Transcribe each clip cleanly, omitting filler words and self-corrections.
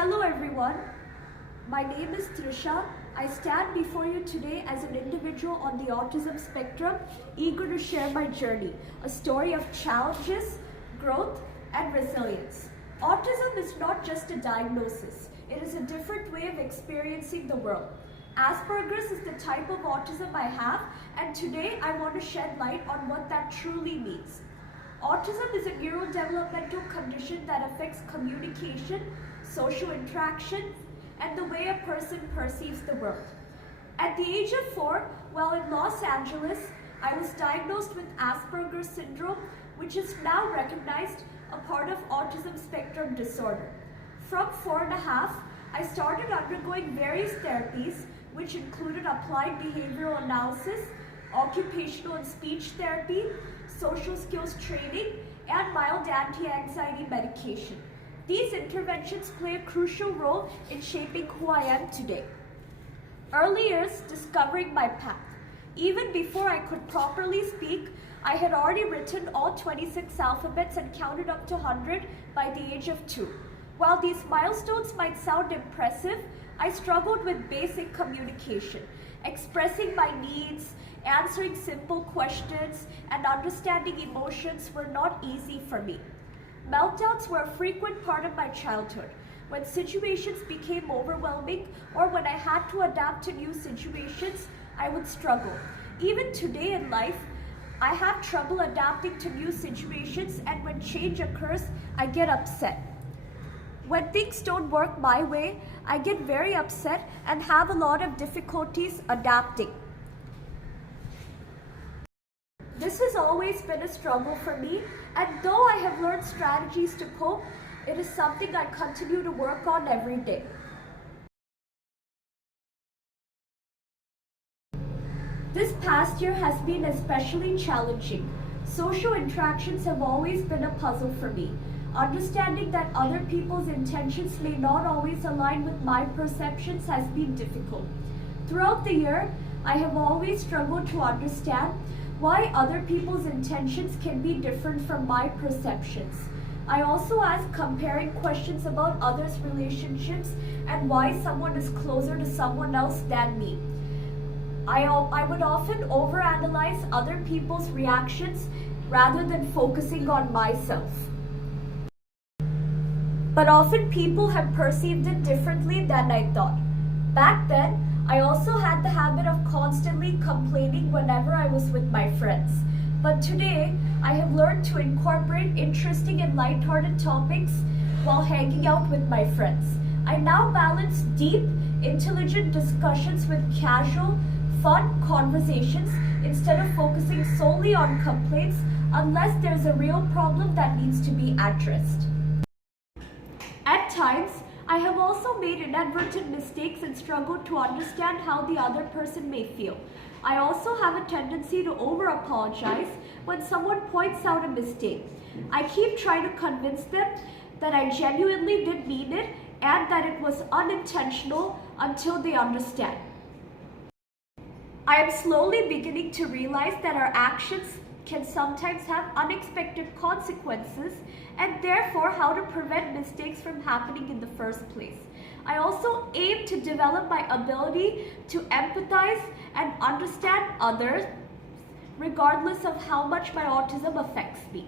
Hello everyone, my name is Thrisha. I stand before you today as an individual on the autism spectrum, eager to share my journey, a story of challenges, growth, and resilience. Autism is not just a diagnosis, it is a different way of experiencing the world. Asperger's is the type of autism I have, and today I want to shed light on what that truly means. Autism is a neurodevelopmental condition that affects communication, social interaction, and the way a person perceives the world. At the age of 4, while in Los Angeles, I was diagnosed with Asperger's syndrome, which is now recognized a part of autism spectrum disorder. From 4.5, I started undergoing various therapies, which included applied behavioral analysis, occupational and speech therapy, social skills training, and mild anti-anxiety medication. These interventions play a crucial role in shaping who I am today. Early years discovering my path. Even before I could properly speak, I had already written all 26 alphabets and counted up to 100 by the age of 2. While these milestones might sound impressive, I struggled with basic communication, expressing my needs, answering simple questions, and understanding emotions were not easy for me. Meltdowns were a frequent part of my childhood. When situations became overwhelming or when I had to adapt to new situations, I would struggle. Even today in life, I have trouble adapting to new situations, and when change occurs, I get upset. When things don't work my way, I get very upset and have a lot of difficulties adapting. This has always been a struggle for me, and though I have learned strategies to cope, it is something I continue to work on every day. This past year has been especially challenging. Social interactions have always been a puzzle for me. Understanding that other people's intentions may not always align with my perceptions has been difficult. Throughout the year, I have always struggled to understand why other people's intentions can be different from my perceptions. I also ask comparing questions about others' relationships and why someone is closer to someone else than me. I would often overanalyze other people's reactions rather than focusing on myself. But often people have perceived it differently than I thought. Back then, I also had the habit of constantly complaining whenever I was with my friends. But today, I have learned to incorporate interesting and lighthearted topics while hanging out with my friends. I now balance deep, intelligent discussions with casual, fun conversations instead of focusing solely on complaints unless there's a real problem that needs to be addressed. At times, I have also made inadvertent mistakes and struggled to understand how the other person may feel. I also have a tendency to over-apologize when someone points out a mistake. I keep trying to convince them that I genuinely did mean it and that it was unintentional until they understand. I am slowly beginning to realize that our actions can sometimes have unexpected consequences, and therefore how to prevent mistakes from happening in the first place. I also aim to develop my ability to empathize and understand others, regardless of how much my autism affects me.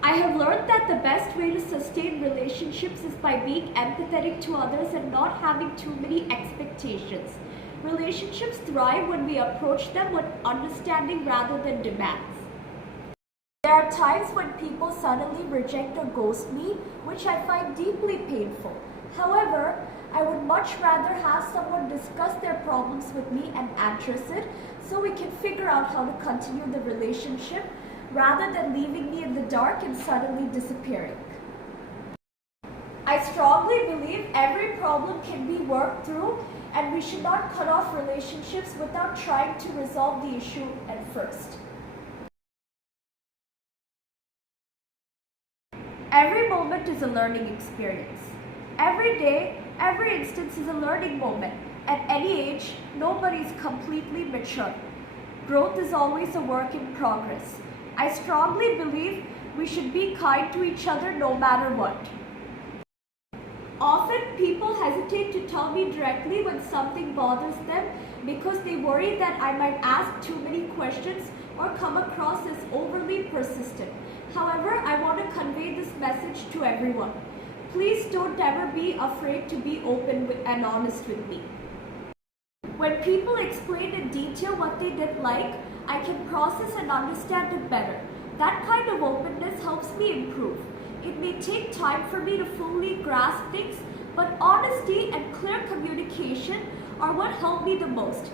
I have learned that the best way to sustain relationships is by being empathetic to others and not having too many expectations. Relationships thrive when we approach them with understanding rather than demands. There are times when people suddenly reject or ghost me, which I find deeply painful. However, I would much rather have someone discuss their problems with me and address it so we can figure out how to continue the relationship rather than leaving me in the dark and suddenly disappearing. I strongly believe every problem can be worked through, and we should not cut off relationships without trying to resolve the issue at first. Every moment is a learning experience. Every day, every instance is a learning moment. At any age, nobody is completely mature. Growth is always a work in progress. I strongly believe we should be kind to each other no matter what. Often people hesitate to tell me directly when something bothers them because they worry that I might ask too many questions or come across as overly persistent. However, I want to convey this message to everyone. Please don't ever be afraid to be open and honest with me. When people explain in detail what they didn't like, I can process and understand it better. That kind of openness helps me improve. It may take time for me to fully grasp things, but honesty and clear communication are what help me the most.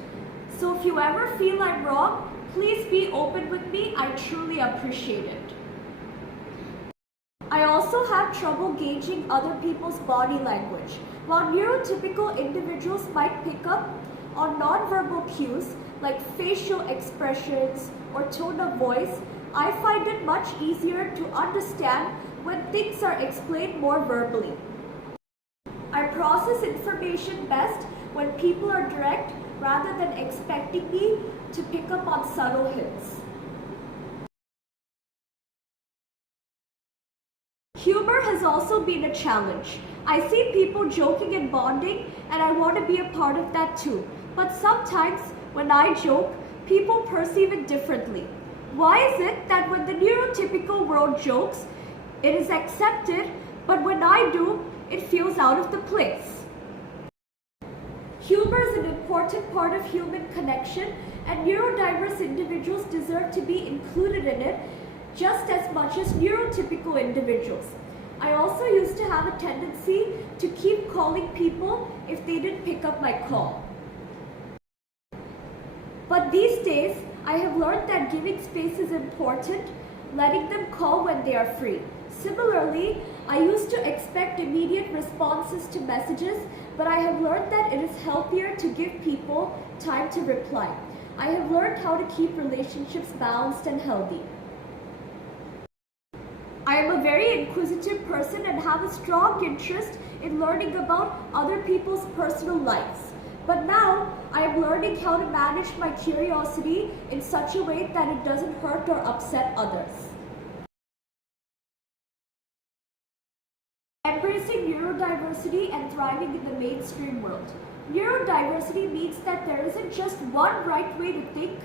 So if you ever feel I'm wrong, please be open with me. I truly appreciate it. I also have trouble gauging other people's body language. While neurotypical individuals might pick up on nonverbal cues like facial expressions or tone of voice, I find it much easier to understand when things are explained more verbally. I process information best when people are direct rather than expecting me to pick up on subtle hints. Humor has also been a challenge. I see people joking and bonding, and I want to be a part of that too. But sometimes when I joke, people perceive it differently. Why is it that when the neurotypical world jokes, it is accepted, but when I do, it feels out of the place? Humor is an important part of human connection, and neurodiverse individuals deserve to be included in it just as much as neurotypical individuals. I also used to have a tendency to keep calling people if they didn't pick up my call. But these days, I have learned that giving space is important, letting them call when they are free. Similarly, I used to expect immediate responses to messages, but I have learned that it is healthier to give people time to reply. I have learned how to keep relationships balanced and healthy. I am a very inquisitive person and have a strong interest in learning about other people's personal lives. But now, I am learning how to manage my curiosity in such a way that it doesn't hurt or upset others. Embracing neurodiversity and thriving in the mainstream world. Neurodiversity means that there isn't just one right way to think,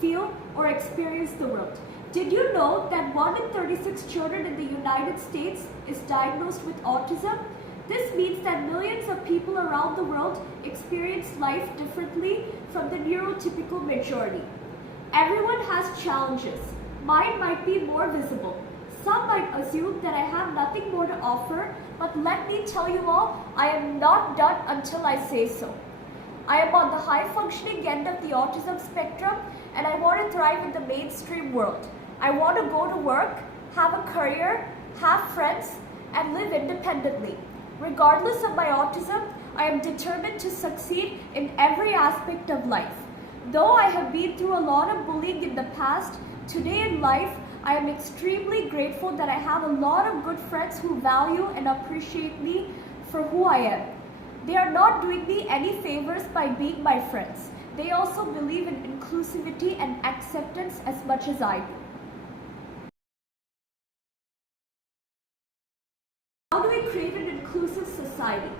feel, or experience the world. Did you know that 1 in 36 children in the United States is diagnosed with autism? This means that millions of people around the world experience life differently from the neurotypical majority. Everyone has challenges. Mine might be more visible. Some might assume that I have nothing more to offer, but let me tell you all, I am not done until I say so. I am on the high-functioning end of the autism spectrum, and I want to thrive in the mainstream world. I want to go to work, have a career, have friends, and live independently. Regardless of my autism, I am determined to succeed in every aspect of life. Though I have been through a lot of bullying in the past, today in life, I am extremely grateful that I have a lot of good friends who value and appreciate me for who I am. They are not doing me any favors by being my friends. They also believe in inclusivity and acceptance as much as I do. How do we create an inclusive society?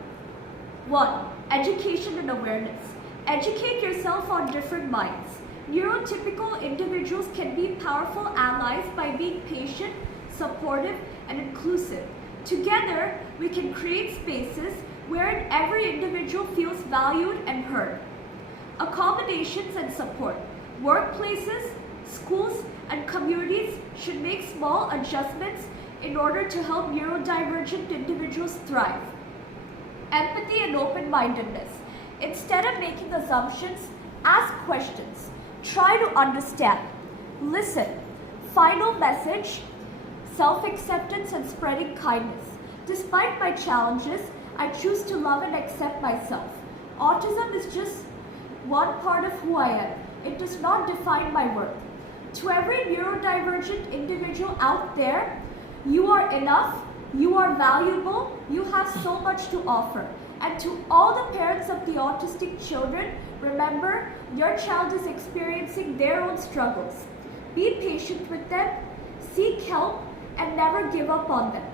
1. Education and awareness. Educate yourself on different minds. Neurotypical individuals can be powerful allies by being patient, supportive, and inclusive. Together, we can create spaces wherein every individual feels valued and heard. Accommodations and support. Workplaces, schools, and communities should make small adjustments in order to help neurodivergent individuals thrive. Empathy and open-mindedness. Instead of making assumptions, ask questions. Try to understand. Listen. Final message, self-acceptance and spreading kindness. Despite my challenges, I choose to love and accept myself. Autism is just one part of who I am. It does not define my worth. To every neurodivergent individual out there, you are enough, you are valuable, you have so much to offer. And to all the parents of the autistic children, remember, your child is experiencing their own struggles. Be patient with them, seek help, and never give up on them.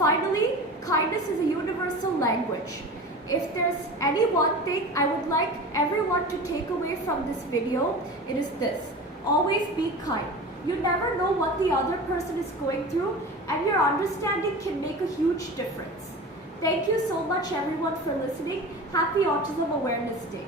Finally, kindness is a universal language. If there's any one thing I would like everyone to take away from this video, it is this: always be kind. You never know what the other person is going through, and your understanding can make a huge difference. Thank you so much everyone for listening. Happy Autism Awareness Day.